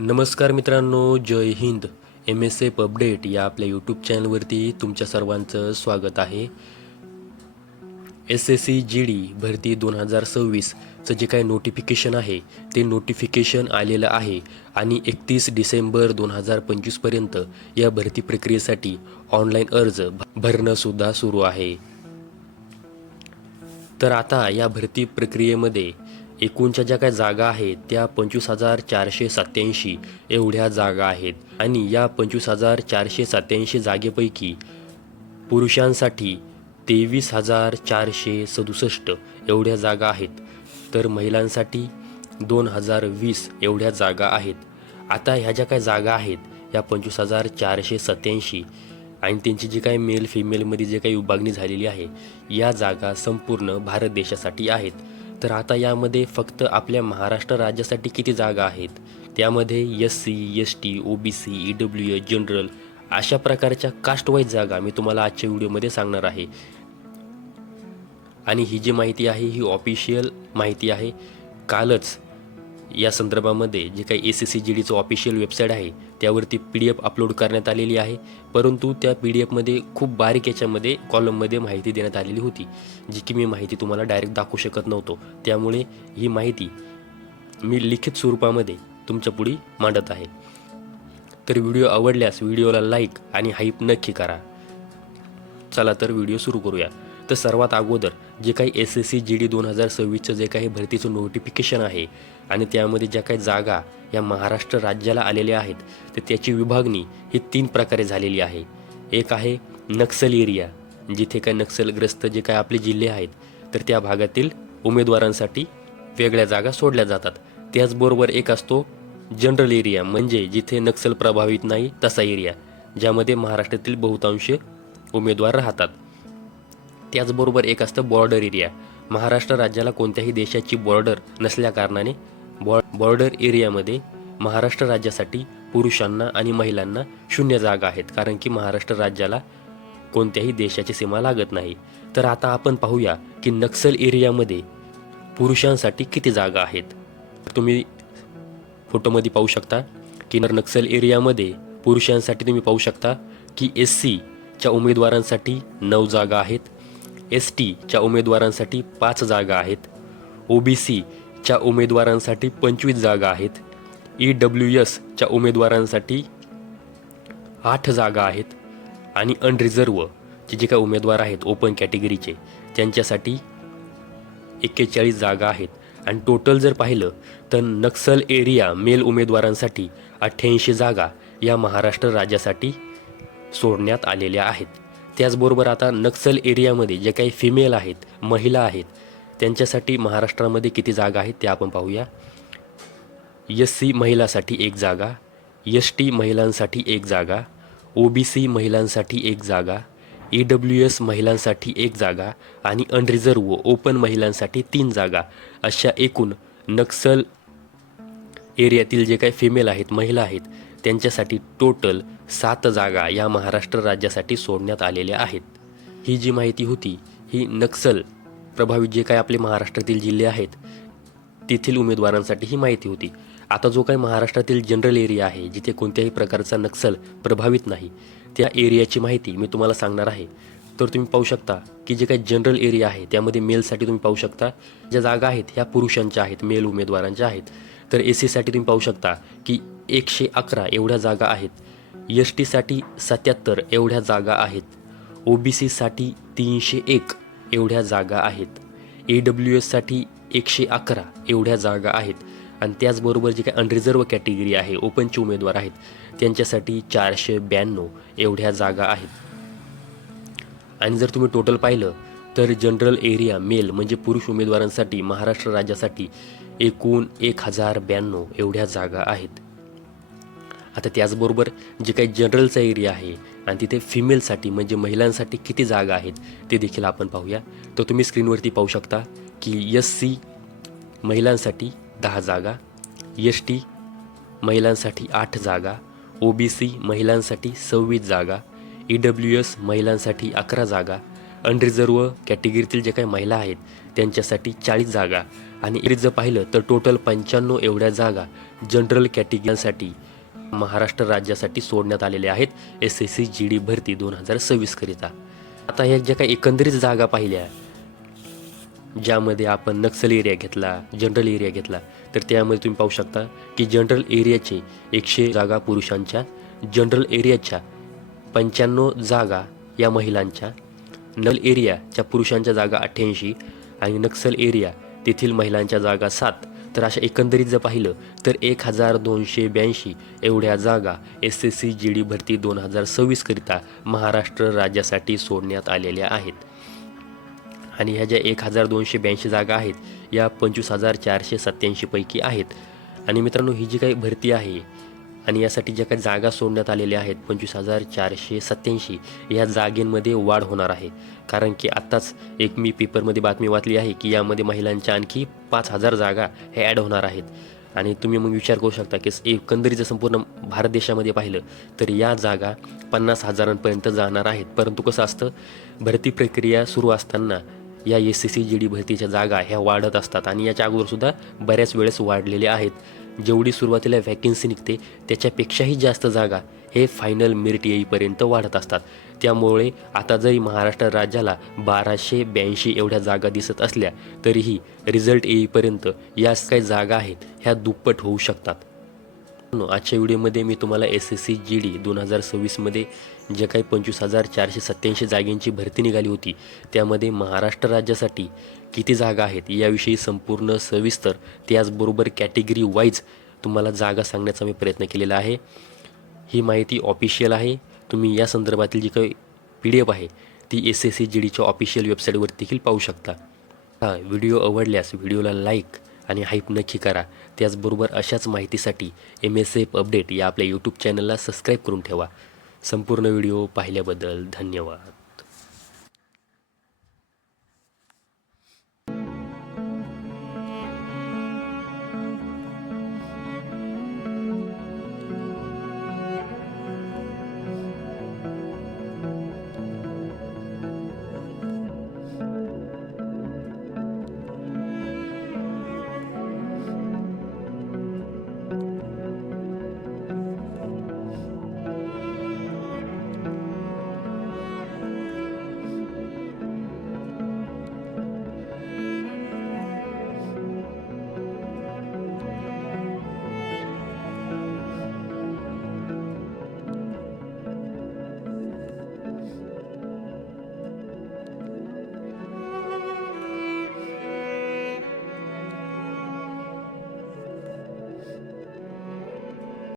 नमस्कार मित्रांनो, जय Hind. MSF update या आपल्या यूट्यूब चॅनलवरती तुमच्या सर्वांचं स्वागत आहे. SSC GD भरती 2026चं जे काही नोटिफिकेशन आहे ते नोटिफिकेशन आलेलं आहे आणि 31 डिसेंबर 2025पर्यंत या भरती प्रक्रियेसाठी ऑनलाईन अर्ज भरणंसुद्धा सुरू आहे. तर आता या भरती प्रक्रियेमध्ये एकूणच्या ज्या काही जागा आहेत त्या 25,487 एवढ्या जागा आहेत आणि या 25,487 जागेपैकी पुरुषांसाठी 23,467 एवढ्या जागा आहेत, तर महिलांसाठी 2,020 एवढ्या जागा आहेत. आता ह्या ज्या काही जागा आहेत या 25,487 आणि त्यांची जी काही मेल फिमेलमध्ये जे काही विभागणी झालेली आहे या जागा संपूर्ण भारत देशासाठी आहेत. तर आता यामध्ये फक्त आपल्या महाराष्ट्र राज्यासाठी किती जागा आहेत, त्यामध्ये SC, ST, OBC, EWS, general अशा प्रकारच्या कास्टवाईज जागा मी तुम्हाला आजच्या व्हिडिओमध्ये सांगणार आहे. आणि ही जी माहिती आहे ही ऑफिशियल माहिती आहे. कालच या संदर्भामध्ये जे काही SSC GDचं ऑफिशियल वेबसाईट आहे त्यावरती PDF अपलोड करण्यात आलेली आहे, परंतु त्या PDFमध्ये खूप बारीक याच्यामध्ये कॉलममध्ये माहिती देण्यात आलेली होती, जी की मी माहिती तुम्हाला डायरेक्ट दाखवू शकत नव्हतो. त्यामुळे ही माहिती मी लिखित स्वरूपामध्ये तुमच्या पुढे मांडत आहे. तर व्हिडिओ आवडल्यास व्हिडिओला लाईक आणि हाईप नक्की करा. चला तर व्हिडिओ सुरू करूया. तर सर्वात अगोदर जे काही SSC GD 2026चं जे काही भरतीचं नोटिफिकेशन आहे आणि त्यामध्ये ज्या काही जागा या महाराष्ट्र राज्याला आलेल्या आहेत तर त्याची विभागणी ही 3 प्रकारे झालेली आहे. एक आहे नक्सल एरिया, जिथे काही नक्षलग्रस्त जे काही आपले जिल्हे आहेत तर त्या भागातील उमेदवारांसाठी वेगळ्या जागा सोडल्या जातात. त्याचबरोबर एक असतो जनरल एरिया, म्हणजे जिथे नक्षल प्रभावित नाही तसा एरिया, ज्यामध्ये महाराष्ट्रातील बहुतांश उमेदवार राहतात. त्याचबरोबर एक असतं बॉर्डर एरिया, महाराष्ट्र राज्याला कोणत्याही देशाची बॉर्डर नसल्याकारणाने बॉर्डर एरियामध्ये महाराष्ट्र राज्यासाठी पुरुषांना आणि महिलांना 0 जागा आहेत, कारण की महाराष्ट्र राज्याला कोणत्याही देशाची सीमा लागत नाही. तर आता आपण पाहूया की नक्सल एरियामध्ये पुरुषांसाठी किती जागा आहेत. तुम्ही फोटोमध्ये पाहू शकता की नक्सल एरियामध्ये पुरुषांसाठी तुम्ही पाहू शकता की SCच्या उमेदवारांसाठी 9 जागा आहेत, STच्या उमेदवारांसाठी 5 जागा आहेत, OBCच्या उमेदवारांसाठी 25 जागा आहेत, EWSच्या उमेदवारांसाठी 8 जागा आहेत आणि अनरिझर्वचे जे काही उमेदवार आहेत ओपन कॅटेगरीचे त्यांच्यासाठी 41 जागा आहेत. आणि टोटल जर पाहिलं तर नक्सल एरिया मेल उमेदवारांसाठी 88 जागा या महाराष्ट्र राज्यासाठी सोडण्यात आलेल्या आहेत. त्याचबरोबर आता नक्सल एरियामध्ये जे काही फिमेल आहेत, महिला आहेत, त्यांच्यासाठी महाराष्ट्रामध्ये किती जागा आहेत ते आपण पाहूया. SC महिलांसाठी 1 जागा, ST महिलांसाठी 1 जागा, OBC महिलांसाठी 1 जागा, EWS महिलांसाठी 1 जागा आणि अनरिझर्व ओपन महिलांसाठी 3 जागा, अशा एकूण नक्सल एरियातील जे काही फिमेल आहेत, महिला आहेत, त्यांच्यासाठी टोटल 7 जागा या महाराष्ट्र राज्यासाठी सोडण्यात आलेल्या आहेत. ही जी माहिती होती ही नक्सल प्रभावित जे काही आपले महाराष्ट्रातील जिल्हे आहेत तेथील उमेदवारांसाठी ही माहिती होती. आता जो काही महाराष्ट्रातील जनरल एरिया आहे, जिथे कोणत्याही प्रकारचा नक्सल प्रभावित नाही, त्या एरियाची माहिती मी तुम्हाला सांगणार आहे. तर तुम्ही पाहू शकता की जे काही जनरल एरिया आहे त्यामध्ये मेलसाठी तुम्ही पाहू शकता ज्या जागा आहेत ह्या पुरुषांच्या आहेत, मेल उमेदवारांच्या आहेत. तर SCसाठी तुम्ही पाहू शकता की 111 एवढ्या जागा आहेत, STसाठी 77 एवढ्या जागा आहेत, OBCसाठी 301 एवढ्या जागा आहेत, EWSसाठी 111 एवढ्या जागा आहेत आणि त्याचबरोबर जे काही अनरिझर्व कॅटेगरी आहे, ओपनचे उमेदवार आहेत, त्यांच्यासाठी 492 एवढ्या जागा आहेत. आणि जर तुम्ही टोटल पाहिलं तर जनरल एरिया मेल म्हणजे पुरुष उमेदवारांसाठी महाराष्ट्र राज्यासाठी एकूण 1092 एवढ्या जागा आहेत. आता त्याचबरोबर जे काही जनरलचा एरिया आहे आणि तिथे फिमेलसाठी म्हणजे महिलांसाठी किती जागा आहेत ते देखील आपण पाहूया. तर तुम्ही स्क्रीनवरती पाहू शकता की SC महिलांसाठी 10 जागा, ST महिलांसाठी 8 जागा, OBC महिलांसाठी 26 जागा, EWS महिलांसाठी 11 जागा, अनरिझर्व कॅटेगरीतील जे काही महिला आहेत त्यांच्यासाठी 40 जागा आणि इकडे जर पाहिलं तर टोटल 95 एवढ्या जागा जनरल कॅटेगरीसाठी महाराष्ट्र राज्यासाठी सोडण्यात आलेल्या आहेत SSC GD भरती 2026 करिता. आता ह्या ज्या काही एकंदरीत जागा पाहिल्या, ज्यामध्ये आपण नक्सल एरिया घेतला, जनरल एरिया घेतला, तर त्यामध्ये तुम्ही पाहू शकता की जनरल एरियाचे 100 जागा पुरुषांच्या, जनरल एरियाच्या 95 जागा या महिलांच्या, नल एरियाच्या पुरुषांच्या जागा 88 आणि नक्सल एरिया तेथील महिलांच्या जागा 7. तर अशा एकंदरीत जर पाहिलं तर 1282 एवढ्या जागा SSC GD भरती 2026 करिता महाराष्ट्र राज्यासाठी सोडण्यात आलेल्या आहेत. आणि ह्या ज्या 1282 जागा आहेत या 25,487 पैकी आहेत. आणि मित्रांनो, ही जी काही भरती आहे आणि यासाठी ज्या काही जागा सोडण्यात आलेल्या आहेत 25,487 या जागेंमध्ये वाढ होणार आहे. कारण की आत्ताच एक मी पेपरमध्ये बातमी वाचली आहे की यामध्ये महिलांच्या आणखी 5,000 जागा हे ॲड होणार आहेत. आणि तुम्ही मग विचार करू शकता की एकंदरीत संपूर्ण भारत देशामध्ये पाहिलं तर या जागा 50,000पर्यंत जाणार आहेत. परंतु कसं असतं, भरती प्रक्रिया सुरू असताना या SSC GD भरतीच्या जागा ह्या वाढत असतात आणि याच्या अगोदरसुद्धा बऱ्याच वेळेस वाढलेल्या आहेत. जेवढी सुरुवातीला वॅकेन्सी निघते त्याच्यापेक्षाही जास्त जागा हे फायनल मेरिट येईपर्यंत वाढत असतात. त्यामुळे आता जरी महाराष्ट्र राज्याला 1282 एवढ्या जागा दिसत असल्या तरीही रिझल्ट येईपर्यंत या काही जागा आहेत ह्या दुप्पट होऊ शकतात. आजच्या व्हिडिओमध्ये मी तुम्हाला SSC GD 2026मध्ये जे काही 25,487 जागेंची भरती निघाली होती त्यामध्ये महाराष्ट्र राज्यासाठी किती जागा आहेत याविषयी संपूर्ण सविस्तर, त्याचबरोबर कॅटेगरी वाईज तुम्हाला जागा सांगण्याचा मी प्रयत्न केलेला आहे. ही माहिती ऑफिशियल आहे. तुम्ही या संदर्भातील जी काही PDF आहे ती SSC GDच्या ऑफिशियल वेबसाईटवर देखील पाहू शकता. हा व्हिडिओ आवडल्यास व्हिडिओला लाईक आणि हाईप नक्की करा. त्याचबरोबर अशाच माहितीसाठी MSF अपडेट या आपल्या यूट्यूब चॅनलला सबस्क्राईब करून ठेवा. संपूर्ण व्हिडिओ पाहिल्याबद्दल धन्यवाद.